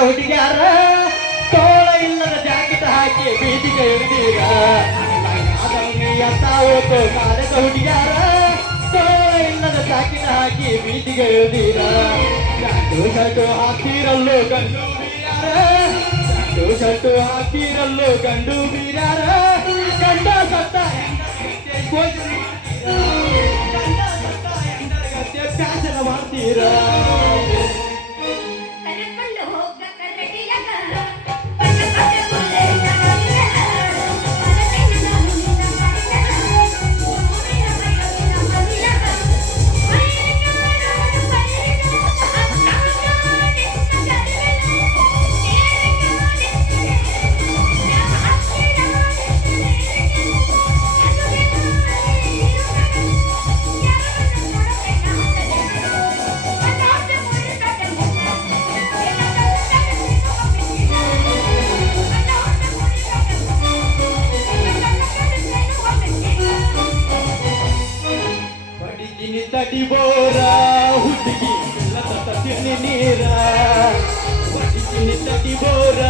ಹುಡುಗ್ಯಾರ ತೋಳ ಇಲ್ಲದ ಜಾಕೆಟ್ ಹಾಕಿ ಬೀದಿಗೆ ಇಳಿದೀರ ತಾವತ್ತು ಕಾಲದ ಹುಡುಗ್ಯಾರ ತೋಳ ಇಲ್ಲದ ಜಾಕೆಟ್ ಹಾಕಿ ಬೀದಿಗೆ ಇಳಿದೀರ ಗಂಡು ಶರ್ಟು ಹಾಕಿರಲ್ಲೂ ಗಂಡು ಬೀರ್ಯಾರ ಗಂಡು ಶರ್ಟು ಹಾಕಿರಲ್ಲೂ ಗಂಡು ಬೀರ್ಯಾರ ಗಂಡ ಸತ್ತ ಪ್ಯಾಸನ ಮಾಡ್ತೀರ ತಡಿ ಬೋರ ಹುಡುಗಿ ತಿನ್ನಿ ನೀರ ಹೊಡಿತೀನಿ ತಡಿ ಬೋರ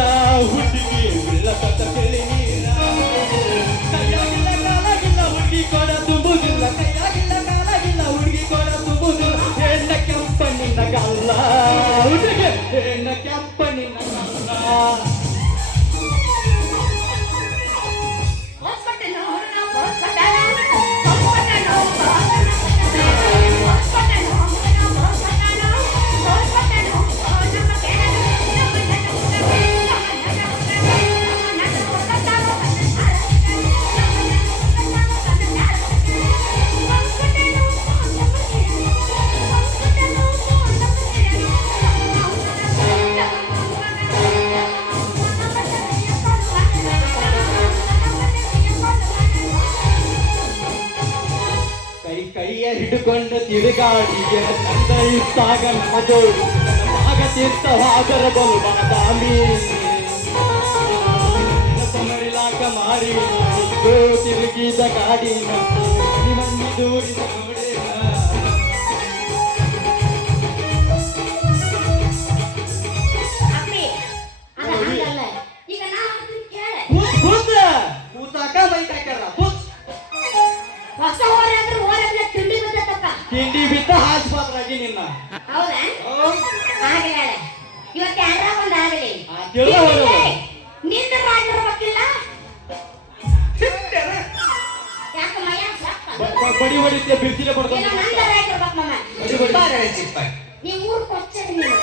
ಹುಡುಗಿ ತಿಳಿ ನೀರ ಕೈಯಾಗಿಲ್ಲ ಕಾಲಾಗಿಲ್ಲ ಹುಡುಗಿ ಕೊಡ ತುಂಬುದಿಲ್ಲ ಕೈಯಾಗಿಲ್ಲ ಕಾಲಾಗಿಲ್ಲ ಹುಡುಗಿ ಕೊಡ ತುಂಬುದಿಲ್ಲ ಹೆಣ್ಣ ಕೆಂಪನಿನ ಗಲ್ಲ ಹುಡುಗಿ ಹೆಣ್ಣ ಕೆಂಪನಿನ ಗಲ್ಲ ಕೈಯ ಹಿಡ್ಕೊಂಡು ತಿರುಗಾಡಿಗೆ ನಂದ ಇತ್ತಾಗ ನಮ್ಮದು ಆಗ ತೀರ್ಥವಾದರ ಬಲು ಬಾದಾಮಿ ಮರಿಲಾಕ ಮಾರಿ ತಿರುಗಿದ ಗಾಡಿ ಮಣ್ಣಿ ದೂರಿದ ಕೂತಾಕ ಬೈಕ್ ಹಾಕ್ಯಾರ ತಿಂಡಿ ಬಿದ್ದ ಆಸ್ಪತ್ರಾಗಿ ನಿನ್ನ ಹೌದಾ ಆಗಲೇ ಇವತ್ತು ಯಾರ ಒಂದು ಆಗಲಿ ನಿನ್ನ ಮಾಡಿರ್ಬೇಕಿಲ್ಲ ಯಾಕೆ ಮಯ ಬಡಿ ಬಡಿತೆ ಬಿಡ್ತಿಲೆ ಪಡ್ಕೊಂಡು ನಂದ ಆಗಿರ್ಬೇಕು ಮಮ್ಮ ನೀವು ಊರು ಕೊಚ್ಚರಿ ನೀವು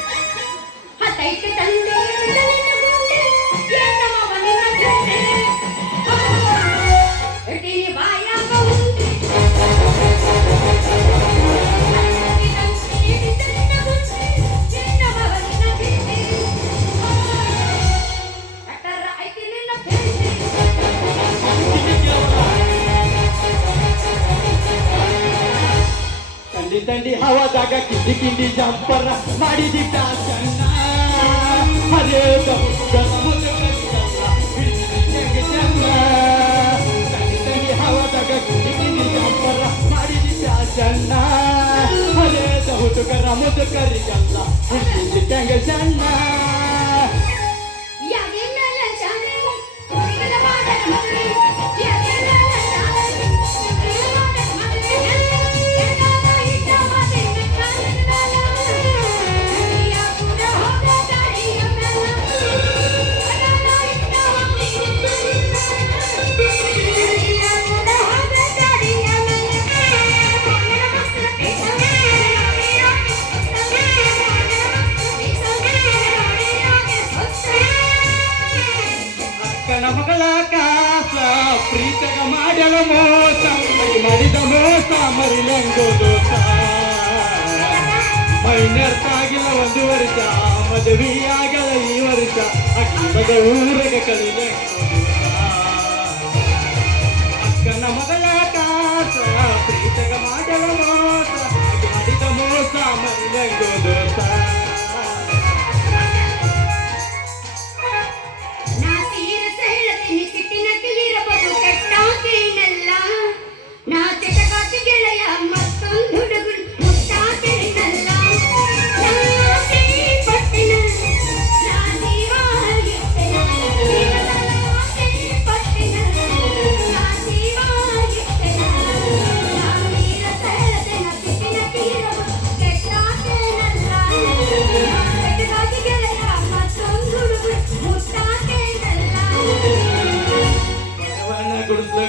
ಹತ್ತೈತೆ ತಂದೆ ಏನಮ್ಮ ನಿನ್ನ ಜೊತೆ ಎಟ್ಟಿನಿ ಬಾಯಾಗ ತಂಡಿ ಹವಾದಾಗ ಕಿಂಡಿ ಕಿಂಡಿ ಜಂಪರ ಮಾಡಿದಿ ಫ್ಯಾಷನ್ನ ಹರೇ ತಂಡಿ ಹವಾದಾಗ ಕಿಂಡಿ ಕಿಂಡಿ ಜಂಪರ ಮಾಡಿದಿ ಫ್ಯಾಷನ್ನ ಹರೇ ಹುಡುಗರ ಮುದುಕರಿಗಲ್ಲ ಹುಡುಗಿ ಟಂಗ ಸಣ್ಣ ಮಗಳ ಕಾಸ ಪ್ರೀತಗ ಮಾಡಲ ಮೋಸ ಮಾಡಿದ ಮೋಸ ಮರಿಲಂಗೋ ದೋಸ ಮೈನರ್ತಾಗಿಲ್ಲ ಒಂದು ವರ್ಷ ಮದುವೆಯಾಗಲ್ಲ ಈ ವರ್ಷ ಅಕ್ಕಿದ ಊರಿಗೆ ಕಲಿಲಂಗೋ ಅಕ್ಕನ ಮಗಳ ಕಾಸ ಪ್ರೀತಗ ಮಾಡಲ ಮೋಸ ಮಾಡಿದ ಮೋಸ ಮರಿಲಂಗೋ ದೋಸ ಮತ್ತೊಂದು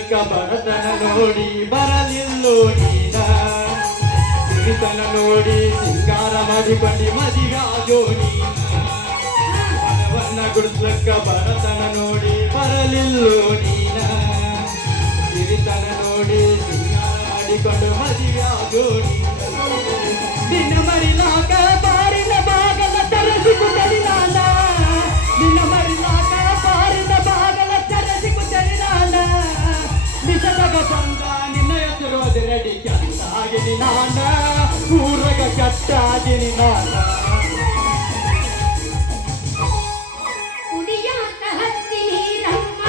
ಗುಡ್ಸ್ಲಕ್ಕ ಬಡತನ ನೋಡಿ ಬರಲಿಲ್ಲೋ ನೀನ ಸಿರಿತನ ನೋಡಿ ಸಿಂಗಾರ ಮಾಡಿಕೊಂಡು ಮದಿಗಾಜೋ ನೀನ ಬಡವನ್ನ ಗುಡ್ಸ್ಲಕ್ಕ ಬಡತನ ನೋಡಿ ಬರಲಿಲ್ಲೋ ನೀನ ಸಿರಿತನ ನೋಡಿ ಸಿಂಗಾರ ಮಾಡಿಕೊಂಡು ಮದಿಗಾಜೋ ನೀನ ನಿನ್ನ ಮರಿಲಾಕ ಬಾರಿನ ಬಾಗಲ ತರಸಿಕುತ್ತಲಿ ನಾನ ನಿನ್ನ ಮರಿಲಾಕ ಬಾರಿನ ಬಾಗಲ ತರಸಿಕುತ್ತಲಿ ನಾನ ಬಿಸದಾಗ ಬಂದ ನಿನ್ನ ಹೆಸರು ಅದರಡಿ ಕೆಟ್ಟಾಗಿನಿ ನಾನ ಊರಗ ಕೆಟ್ಟಾಗಿನಿ ನಾನ ಕುಡಿಯಾಕ ಹತ್ತಿ ನೀರಮ್ಮ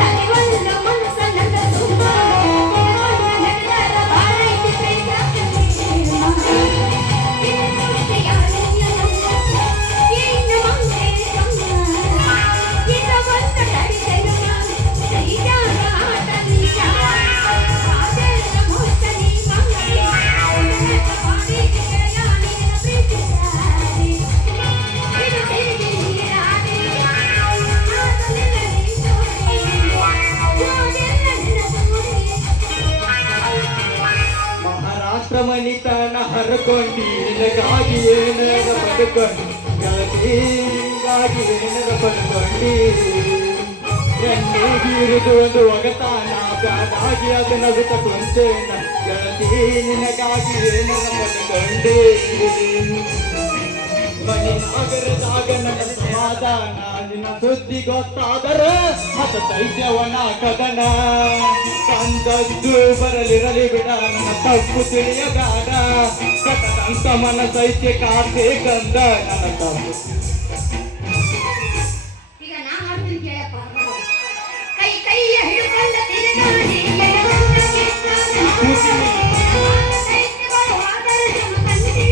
ತಲೆವಲ್ಲ ಮನಸ್ಸನ್ನ ತುಂಬ ನಡೆದರ ಬಾಳೈತಿ ಪ್ರೇಮ ಮಹಾರಾಷ್ಟ್ರ ಮನಿತನ ಹರ್ಕೊಂಡಿ ನಿನಗಾಗಿ ಏನಾರ ಪಡ್ಕೊಂಡು ಗೆಳತಿಗಾಗಿ ಏನಾರ ಪಡ್ಕೊಂಡಿ ಎಣ್ಣೆ ಬೀರುದು ಒಂದು ಒಗತಾನ ಬ್ಯಾದಾಗಿ ಅದನ್ನ ಬಿಟ್ಟ ಕೊಂಚೇನ ಗೆಳತಿ ನಿನಗಾಗಿ ಏನಾರ ಪಡ್ಕೊಂಡಿ ಮನಿ ನಾಗರದಾಗ ನನ್ನ ಸಮಾಧಾನ ನಿನ್ನ ಸುದ್ದಿ ಗೊತ್ತಾದರ ಮತ ದೈತ್ಯವನ ಕದನ ಕಂದದ್ದು ಬರಲಿರಲಿ ಬಿಡ ನನ್ನ ತಪ್ಪು ತಿಳಿಯಗಾಡ ಕಟಕಂತ ಮನಸೈತೆ ಕಾತೆ ಕಂದ ನನ್ನ ತಪ್ಪು ಈಗ ನಾ ಹಾಡ್ತೀನಿ ಕೇಳಪ್ಪ ಕೈ ಕೈಯ ಹಿಡ್ಕೊಂಡ ತಿರುಗಾಡಿ ಎಡಗಣ್ಣ ಕೆತ್ತಾನ ದೈತ್ಯಗಳು ಆದರ್ಶನ ಕಂಡಿ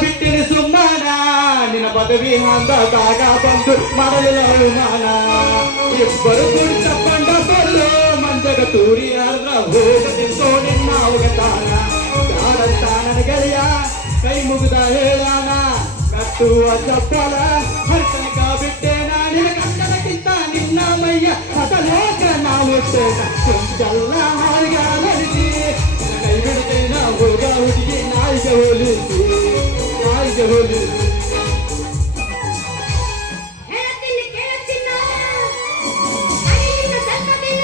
ಬಿಟ್ಟಿನಿ ಸುಮ್ಮನ ನಿನ್ನ ಪದವಿ ಹಂದಾಗ ಬಂದು ಮಾಡಲಿಲ್ಲ ಅವಮಾನ ಇಬ್ಬರು ಗುಡಿ ಚಪ್ಪಂಡ ಬಲ್ಲು ಮಂಜಗ ತೂರಿ ಆದ್ರ ಹೋಗದಿಸೋ ನಿನ್ನ ಅವಗತಾನ ಯಾರಂತ ನನ್ನ ಗೆಳೆಯ ಕೈ ಮುಗಿದ ಹೇಳಾನ ಕಟ್ಟುವ ಚಪ್ಪಲ ಹರ್ತನಕ ಬಿಟ್ಟೇನ ನಿನ್ನ ಕನ್ನಡಕ್ಕಿಂತ ನಿನ್ನ ಮೈಯ ಹತಲೋಕ ನಾವು ಕೊಂಚಲ್ಲ ಹಾಗೆ ಅಲರಿಸಿ ಕೈ ಬಿಡ್ತೇನ ಹೋಗ ಹುಡುಗಿ ನಾಯಿಗೆ ಹೋಲಿಸಿ ನಾಯಿಗೆ ಹೋಲಿಸಿ ಹೇಳತ್ತಿನ ಕೇಳತ್ತಿನ ಅನಿಲಿನ ಸಂಕತಿನ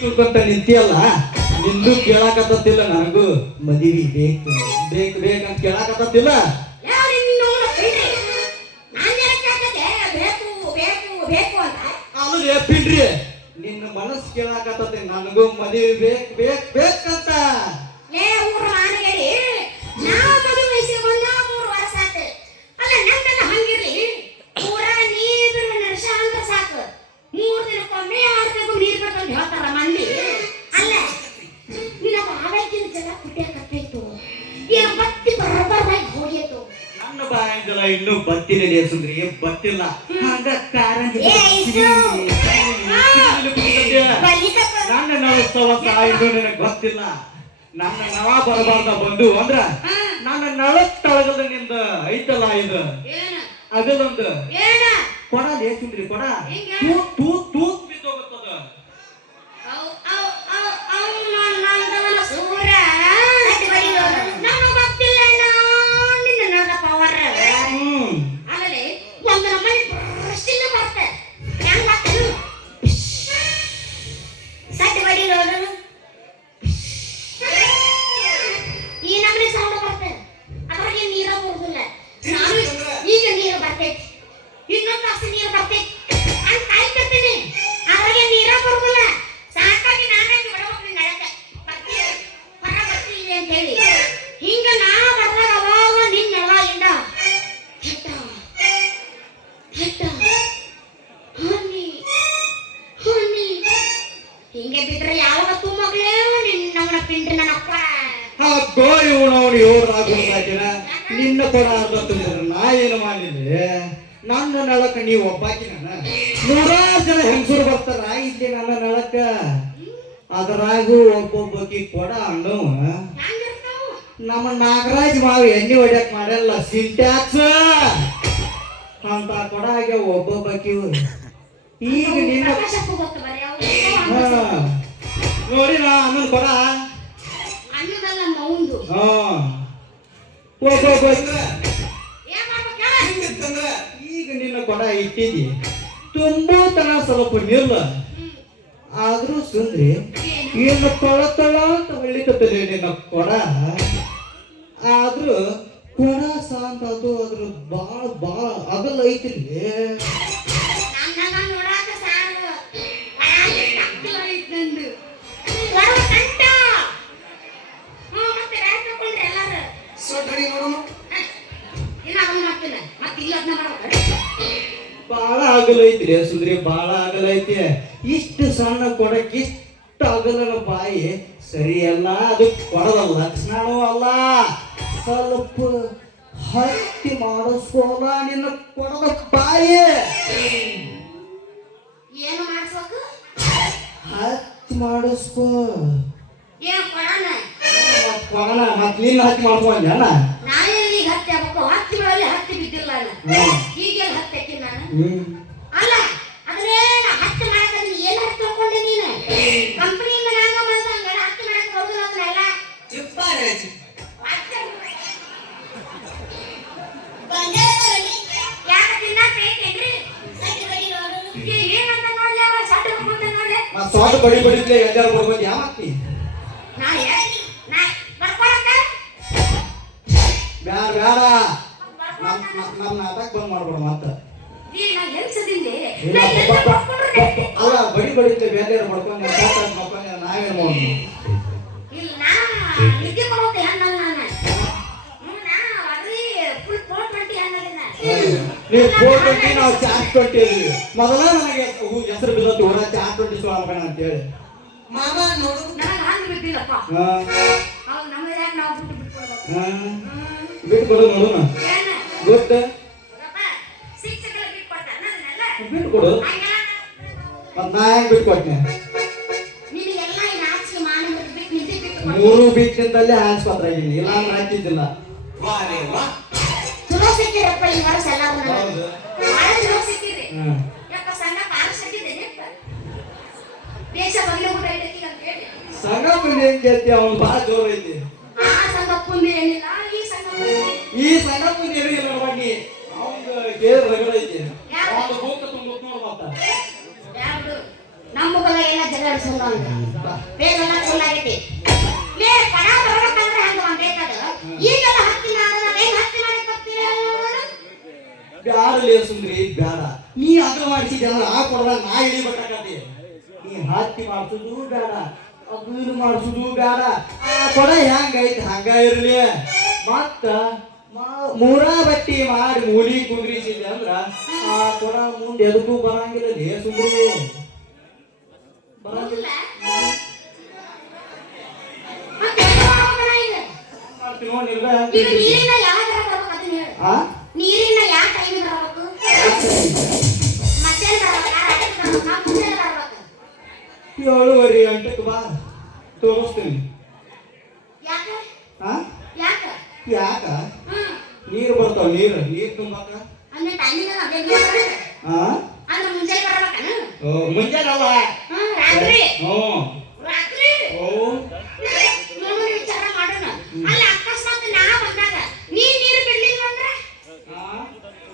ಕುಳ್ಕೊಂತ ನಿಂತಿಯಲ್ಲ ನಿಂದು ಕೇಳಾಕತ್ತಿಲ್ಲ ನನಗೂ ಮದುವೆ ಬೇಕು ಬೇಕು ಬೇಕಂತ ಕೇಳಾಕತ್ತಿಲ್ಲ ಅದು ಪಿಡ್ರಿ ನಿನ್ನ ಮನಸ್ಸು ಕೇಳಾಕತ್ತತಿ ನನಗೂ ಮದುವೆ ಬೇಕು ಬೇಕು ಬೇಕಂತ ಹೇಳ್ತಾರ ಮಂದಿ ಅಲ್ಲ ನಿನ್ನ ಬಾಯಿಗಿನ ಜನ ಕುಟ್ಯಾಕತ್ತೈತು ಏನ್ ಬತ್ತಿ ಬರಬಾರ್ದಾಗಿ ಹೋಗಿತ್ತು ನನ್ನ ಬಾಯಿಗೆಲ್ಲ ಇನ್ನೂ ಬತ್ತಿ ಬತ್ತಿಲ್ಲ ಸುಂದ್ರಿ ಬತ್ತಿಲ್ಲ ಹಂಗ ಕಾರಂಜಿ ಏ, ಐಸು. ನನ್ನ ನಳಸ್ತವ ಇದು ನಿನಗೆ ಗೊತ್ತಿಲ್ಲ ನನ್ನ ನವ ಬರಬಾರ್ದ ಬಂದು ಅಂದ್ರ ನನ್ನ ನಳತ್ತಳಗದ ನಿಂದ ಐತಲ್ಲ ಇದು ಅಗಲೊಂದು ಕೊಡ ಲೇಸುಂದ್ರಿ ಕೊಡ ತೂತ್ ತೂತ್ ತೂತ್ ಬಿದ್ದೋಗುತ್ತದ ಈ ನಮ್ಗೆ ಸೌಂಡ್ ಬರ್ತದೆ ಅದ್ರಾಗೆ ನೀರ ಬರುದಿಲ್ಲ ನಾನು ಈಗ ನೀರು ಬರ್ತೈತಿ ಇನ್ನೊಂದು ತಾಸು ನೀರು ಬರ್ತೈತಿ ಅಂತ ಕಾಯ್ತಿರ್ತೀನಿ ಅದ್ರಾಗೆ ನೀರ ಬರುದಿಲ್ಲ ಸಾಕಾಗಿ ನಾನೇ ಬಿಡಬೇಕು ನಳಕ ಬರ್ತೀವಿ ಹೊರ ಬರ್ತೀವಿ ಅಂತ ಹೇಳಿ ಹಿಂಗ ನಾ ಬರ್ದಾಗ ಅವಾಗ ನಿನ್ನೆಲ್ಲ ಕೆಟ್ಟ ಕೆಟ್ಟ ಹನಿ ಹನಿ ಹಿಂಗೆ ಬಿಟ್ರೆ ಯಾವತ್ತೂ ಮಗಳೇ ನಿನ್ನವನ ಪಿಂಡ್ರಿ ನನ್ನ ಅಪ್ಪ ಗೋರಿ ಉಣವನು ಯೋರಾಗಿನ ನಿನ್ನ ಕೊಡ ಅರ್ಧ ತುಂಬಿದ್ರೆ ನಾ ಏನು ಮಾಡಿದ್ದೆ ನನ್ನ ನಳಕ ನೀವು ಒಬ್ಬಾಕಿ ನನ್ನ ನೂರಾರು ಜನ ಹೆಂಗಸರು ಬರ್ತಾರ ಇಲ್ಲಿ ನನ್ನ ನಳಕ ಅದರಾಗೂ ಒಬ್ಬೊಬ್ಬಕಿ ಕೊಡ ಅಣ್ಣವ ನಮ್ಮ ನಾಗರಾಜ್ ಮಾವು ಎಣ್ಣೆ ಹೊಡ್ಯಾಕ್ ಮಾಡಲ್ಲ ಸಿಂಟ್ಯಾಕ್ಸ್ ಅಂತ ಕೊಡ ಆಗ್ಯಾವ ಒಬ್ಬೊಬ್ಬಕಿ ಈಗ ನಿನ್ನ ನೋಡಿ ನಾ ಅಣ್ಣನ ಕೊಡ ಅನ್ನದಲ್ಲ ಮೌಂದು ಈಗ ನಿನ್ನ ಕೊಡ ಇಟ್ಟಿದಿ ತುಂಬೂತನ ಸ್ವಲ್ಪ ನಿಲ್ಲ ಆದ್ರೂ ಸುಂದ್ರಿ ಏನು ತೊಳ ತೊಳ ಅಂತ ಹೊಳಿಕತ್ತದೆ ನಿನ್ನ ಕೊಡ ಆದ್ರೂ ಕೊಡ ಸಾಂತ ಅದು ಅದ್ರ ಬಾಳ ಅಗಲ ಐತಿರಿ ಬಾಳ ಅಗಲ ಐತ್ರಿ ಸುಂದ್ರಿ ಬಾಳ ಅಗಲ ಐತಿ ಇಷ್ಟು ಸಣ್ಣ ಕೊಡಕ್ಕೆ ಇಷ್ಟು ಅಗಲನ ಬಾಯಿ ಸರಿ ಅಲ್ಲ ಅದು ಕೊಡದ ಲಕ್ಷಣವೂ ಅಲ್ಲ ಸ್ವಲ್ಪ ಹತ್ತಿ ಮಾಡಿಸ್ಕೋಲ ನಿನ್ನ ಕೊಡದ ಬಾಯಿ ಏನು ಮಾಡಿಸ್ಬೇಕು ಹತ್ತಿ ಮಾಡಿಸ್ಕೋ ಏನು ಕೊಡೋಣ ಕೊಡನ ಮತ್ ನೀನ್ ಹತ್ತಿ ಮಾಡ್ಕೊಂಡ ನಾನೆಲ್ಲಿ ಹತ್ತಿ ಆಗ್ಬೇಕು ಹತ್ತಿ ಬೆಳಲ್ಲಿ ಹತ್ತಿ ಬಿದ್ದಿಲ್ಲ ಹೀಗೆಲ್ಲ ಹತ್ತಿ ಹಾಕಿ ನಾನು ಅಲ್ಲ ಅದ್ರೆ ಹತ್ತಿ ಮಾಡಕ್ಕೆ ಏನು ಹತ್ತಿ ತಗೊಂಡೆ ನೀನು ಕಂಪನಿಯಿಂದ ನಾಂಗ ಬಂದಂಗ ಹತ್ತಿ ಮಾಡಕ್ಕೆ ಹೋಗುದು ಅದನ್ನೆಲ್ಲ ಯಾಕೆ ತಿನ್ನ ಬೇಕೇನ್ರಿ ಏನಂತ ನೋಡ್ಲಿ ಅವ ಸಟ್ಟ ಬಂದ ನೋಡ್ಲಿ ಸ್ವಾದ ಬಡಿ ಬಡಿದ್ಲೆ ಎಲ್ಲಾರು ಬರ್ಬೋದು ಯಾವ ಹಾಕ್ತಿ ಬ್ಯಾಡ ಬ್ಯಾಡ ನಮ್ಮ ನಾಟಕ ಬಂದ್ ಮಾಡ್ಬೇಡ ಮತ್ತ ಅಲ್ಲ ಬಡಿ ಬಡಿದ್ಲೆ ಬೇರೆ ಮಾಡ್ಕೊಂಡು ನಾವೇನು ಮಾಡೋದು ನೀವು 420 ನಾವು ಚಾರ್ಜ್ 20 ಇದೀವಿ ಮೊದಲ ನನಗೆ ಹೆಸರು ಬಿದ್ದೋತಿ ಹೊರ ಚಾರ್ಜ್ 20 ಸೋಳ ಮಗನ ಅಂತ ಹೇಳಿ ಮಾಮ ನೋಡು ನನಗೆ ಹಂಗೆ ಬಿದ್ದಿಲ್ಲಪ್ಪ ಹೌದು ನಮ್ಮ ಯಾಕೆ ನಾವು ಬಿಟ್ಟು ಕೊಡು ನೋಡೋಣ ಗೊತ್ತ ಬಿಟ್ಟು ಕೊಡು ಮತ್ ನಾ ಹೆಂಗ್ ಬಿಟ್ಟು ಕೊಟ್ನೆ ಮೂರು ಬಿಟ್ಟಿಂದಲ್ಲೇ ಆಸ್ಪತ್ರೆ ಆಗಿನಿ ಇಲ್ಲ ಅಂದ್ರೆ ಹಾಕಿದ್ದಿಲ್ಲ ಚಲೋ ಸಿಕ್ಕಿರಪ್ಪ ಈ ವರ್ಷ ಎಲ್ಲ ಬಹಳ ಚಲೋ ಸಿಕ್ಕಿರಿ ಯಾಕ ಸಣ್ಣ ಕಾಲು ಸಿಕ್ಕಿದೆ ದೇಶ ಬದಲು ಅಂತ ಹೇಳಿ ಸಂಗಪ್ಪನ ಏನ್ ಕೇಳ್ತಿ ಅವ್ನು ಬಹಳ ಜೋರ್ ಐತಿ ಆ ಸಂಗಪ್ಪಂದು ಏನಿಲ್ಲ ಈ ಸಂಗಪ್ಪನ ಏನಿಲ್ಲ ನೋಡಿ ಅವ್ನು ಕೇರ್ ರಗಡ ಐತಿ ಅವ್ನು ಬೋಕ ತುಂಬ ನೋಡ್ ಮತ್ತ ಯಾವುದು ನಮ್ಮ ಮಗಳ ಎಲ್ಲ ಜಗಾಡಿಸಲ್ಲ ಅಂತ ಬೇಗಲ್ಲ ಫುಲ್ ಆಗೈತಿ ಲೇ ಕಣ ಬರಬೇಕಂದ್ರೆ ಹಂಗ ಬೇಕಾದ ಈಗೆಲ್ಲ ಹತ್ತಿ ಮಾಡೋಣ ಹೆಂಗ್ ಹತ್ತಿ ಮಾಡಿ ಬರ್ತೀರ ಬ್ಯಾಡಲೇ ಸುಂದ್ರಿ ಬ್ಯಾಡ ನೀ ಅದ್ರ ಮಾಡಿಸಿದ್ಯಲ್ಲ ಆ ಕೊಡದಾಗ ನಾ ಇಳಿಬೇಕಾಗತಿ ನೀ ಹತ್ತಿ ಮಾಡಿಸುದು ಬೇಡ ಅದ್ರ ಮಾಡಿಸುದು ಬೇಡ ಆ ಕೊಡ ಹೆಂಗೈತಿ ಹಂಗ ಇರ್ಲಿ ಮತ್ತ ಮೂರಾ ಬಟ್ಟಿ ಮಾಡಿ ಮೂಲಿ ಕುಂದ್ರಿಸಿದ್ದೆ ಅಂದ್ರ ಆ ಕೊಡ ಮುಂದೆ ಎದಕ್ಕೂ ಬರಂಗಿಲ್ಲ ಲೇ ಸುಂದ್ರಿ ಬರಂಗಿಲ್ಲ ನೀರಿನ ಯಾವ ಟೈಮಿಗೆ 7:30 ಗಂಟೆಗೆ ಬಾ ತೋರಿಸ್ತೀನಿ. ಯಾಕ ಹಾ ಯಾಕ ಯಾಕ ಹ್ಮ್ ನೀರು ಬರ್ತಾವ ನೀರು ತುಂಬಾಕ. ಅಂದ್ರೆ ಟೈಮಿಂಗ್ ಅದೇ ಅಂದ್ರೆ ಹಾ ಮುಂಜಾನೆ ಬರ್ಬೇಕನ ಮುಂಜಾನೆ ಅಲ್ಲ ರಾತ್ರಿ ಹ್ಞೂ ರಾತ್ರಿ ಓ ನೋಡು ವಿಚಾರ ಮಾಡೋಣ. ಅಲ್ಲ ಅಕಸ್ಮಾತ್ ನಾ ಬಂದಾಗ ನೀರು ಬಿಡ್ಲಿಲ್ಲ ಅಂದ್ರೆ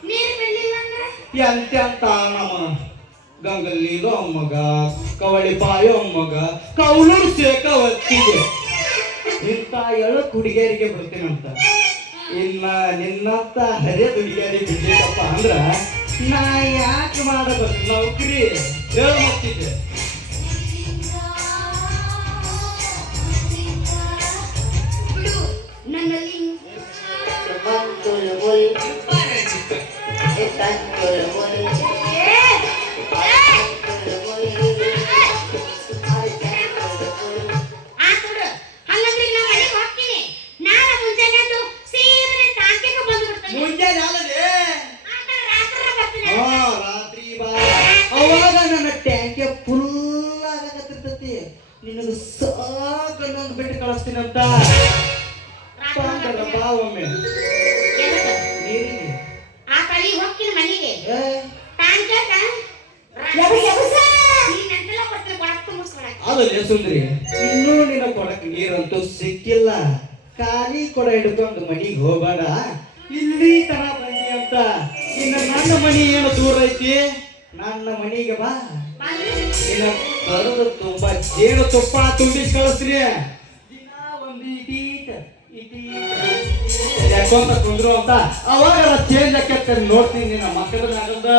ನೀರು ಬಿಡ್ಲಿಲ್ಲ ಅಂದ್ರೆ ಎಂತೆಂತ ನಮ್ಮ ಗಂಗಲ್ಲಿದು ಅಮ್ಮಗ ಕವಳಿ ಪಾಯೋ ಅಮ್ಮಗ ಕೌಲೂರು ಸೇಕವತ್ತಿಗೆ ಇಂಥ ಹುಡುಗಿಯರಿಗೆ ಬಿಡ್ತೀನಂತ. ಇನ್ನ ನಿನ್ನಂತ ಹರಿಯದ ಹುಡುಗಿಯರಿಗೆ ಬಿಡ್ಬೇಕಪ್ಪ ಅಂದ್ರ ನಾ ಯಾಕೆ ಮಾಡಬೇಕು ನೌಕರಿ ಹೇಳ ಮತ್ತಿದ್ದೆ. ಬಿಡು ನನ್ನಲ್ಲಿ ರಾತ್ರಿ ಬಾ ಅವಾಗ ನನ್ನ ಟ್ಯಾಂಕೆ ಫುಲ್ ಆಗಕತ್ತಿರ್ತೈತಿ. ನಿನಗೆ ಸಾಕನ್ನೊಂದು ಬಿಟ್ಟು ಕಳಿಸ್ತೀನಂತ ಬಾ ಒಮ್ಮೆ ನೀರಿಗೆ. ಆ ಕಳಿ ಹೋಗ್ತೀನಿ ಮನೆಗೆ ಏ, ಅದಲ್ಲೇ ಸುಂದ್ರಿ ಇನ್ನೂ ನಿನ್ನ ಕೊಡಕ್ ನೀರಂತೂ ಸಿಕ್ಕಿಲ್ಲ. ಖಾಲಿ ಕೊಡ ಹಿಡ್ಕೊಂಡು ಮನಿಗೆ ಹೋಗಬೇಡ. ಇಲ್ಲಿ ತರ ಬಂದಿ ಅಂತ ಇನ್ನು ನನ್ನ ಮನಿ ಏನು ದೂರ ಐತಿ. ನನ್ನ ಮನಿಗೆ ಬಾ. ನಿನ್ನ ಬರೋದು ತುಂಬಾ ಜೇನು ತುಪ್ಪ ತುಂಬಿಸಿ ಕಳಿಸ್ತೀನಿ. ದಿನ ಒಂದು ಯಾಕೊಂತ ಕುಂದ್ರು ಅಂತ ಅವಾಗ ಚೇಂಜ್ ಆಕೈತೆ ನೋಡ್ತೀನಿ. ನಿನ್ನ ಮಕ್ಕಳ ಆಗಲ್ದ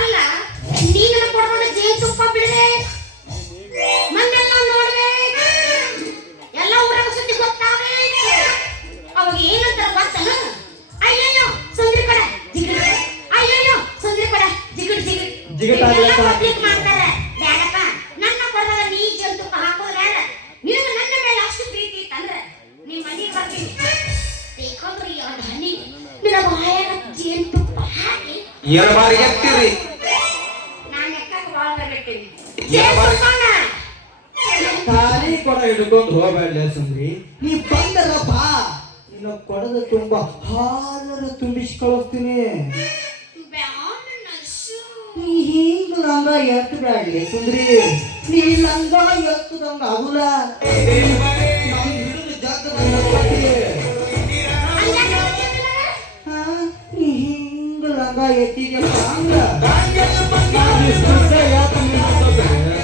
ಅಲ್ಲ ನೀನು ಕೊಡೋಣ ಜೇನು ತುಪ್ಪ ಬಿಡದೆ ಮಂದೆಲ್ಲ ನೋಡ್ದೆ ಎಲ್ಲ ಊರಾಗ ಸುದ್ದಿ ಗೊತ್ತಾವೆ. ಅವಾಗ ಏನಂತಾರ ಗೊತ್ತನ? ಅಯ್ಯಯ್ಯೋ ಸುಂದ್ರಿ ಕಡೆ ಜಿಗಿಡ್, ಅಯ್ಯಯ್ಯೋ ಸುಂದ್ರಿ ಕಡೆ ಜಿಗಿಡ್ ಜಿಗಿಡ್ ಜಿಗಿಡ್ ಮಾಡ್ತಾರೆ. ಬೇಡಪ್ಪ ನನ್ನ ಕೊಡದಾಗ ನೀ ಜೇನು ತುಪ್ಪ ಹಾಕೋದು ಬೇಡ. ನಿನಗೆ ನನ್ನ ಮೇಲೆ ಅಷ್ಟು ಪ್ರೀತಿ ಇತ್ತಂದ್ರೆ ನಿಮ್ಮ ಮನೆಗೆ ಬರ್ತೀನಿ. ಬೇಕಂದ್ರೆ ಎರಡು ಹನಿ ನಿನ್ನ ಬಾಯಾಗ ಜೇನು ತುಪ್ಪ ಹಾಕಿ ಎರಡು ಬಾರಿ ಎತ್ತಿರಿ. ನಾನು ಎಕ್ಕಕ್ಕೆ ಬಾಳ ಬಿಡ್ತೀನಿ. ಖಾಲಿ ಕೊಡ ಹಿಡ್ಕೊಂಡು ಹೋಗ್ಬೇಡ ಸುಂದ್ರಿ. ನೀ ಬಂದರ ಬಾ. ನಿನ್ನ ಕೊಡದ ತುಂಬಾ ಹಾಲರ ತುಂಬಿಸಿ ಕಳಿಸ್ತೀನಿ. ನೀ ಹಿಂಗ ಲಂಗ ಎತ್ತು ಬ್ಯಾಡ್ಲಿ ಸುಂದ್ರಿ. ನೀ ಲಂಗ ಎತ್ತದಂಗ ಆಗುಲ್ಲ. ಹಿಡಿದು ಜಾಗದಂಗ ನೀ ಹಿಂಗ ಲಂಗ ಎತ್ತಿದ್ಯಪ್ಪ ಅಂದ್ರ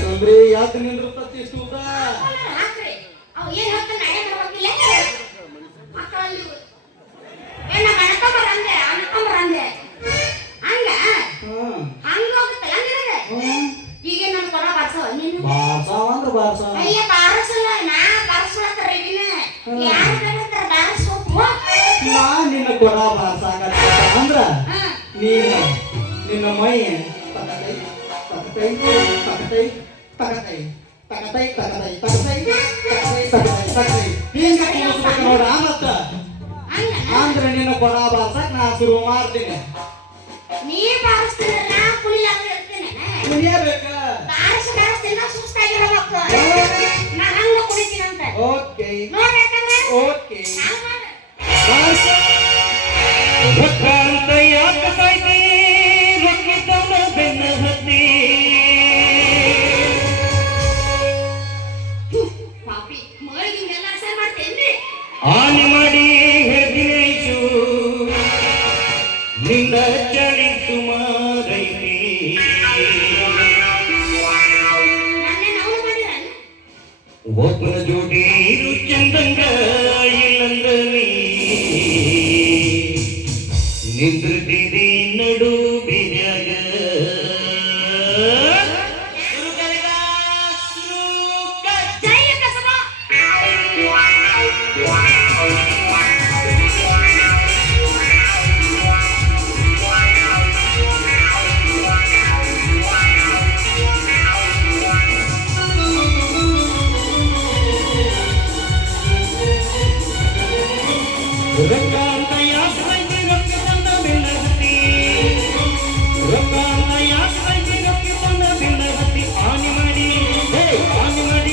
ಸುಂದ್ರಿ ಯಾಕೆ ನಿಂದಿರ್ತತಿ ಇಷ್ಟು ಉದ್ದ? ನಿನ್ನ ಕೊಡ ಬಾರ್ಸಾಕತ್ತ ಅಂದ್ರ ನಿನ್ನ ಮೈ ತಕತೈ ತಕತೈ ತಕತೈ ತಕತೈ ತಕತೈ ತಕತೈ ತಕತೈ ತಕತೈ ತಕತೈ ಹಿಂಗ ಕೂರಿಸ್ಬೇಕು ನೋಡ. ಮತ್ತ ಅಂದ್ರೆ ನಿನ್ನ ಕೊಡ ಬಾರ್ಸಕ್ ನಾ ಶುರು ಮಾಡ್ತೀನಿ. ನೀ ಬಾರಿಸ್ತೀನಿ ನಾ ಕುಣಿಯಾಗಿರ್ತೀನಿ. ಕುಣಿಯಬೇಕ ನಾ ಹಂಗ ಕುಣಿತೀನಂತ. ಓಕೆ ನೋಡ್ಬೇಕಂದ್ರೆ ಓಕೆ ಭಕ್ತಾಂತ ಯಾಕೆ ಸಾಯ್ತಿ ರೊಕ್ಕಿದ್ದವನ ಬೆನ್ನ ಹತ್ತಿ ಪಾಪಿ ಮಳಿಗೆಲ್ಲ ಸರ್ ಮಾಡ್ತೇನ್ರಿ. ಆನೆ ಮಾಡಿ ಹೆದಿರೇಶು ನಿಂದ ಚಳಿ ಸುಮಾರೈತಿ ನನ್ನೇ ನಾವು ಮಾಡಿರ ಒಬ್ಬನ ಜೋಡಿ ಚಂದಂಗ ಇಲ್ಲಂದ ನೀ ನಿಂದಿರ್ತಿದಿ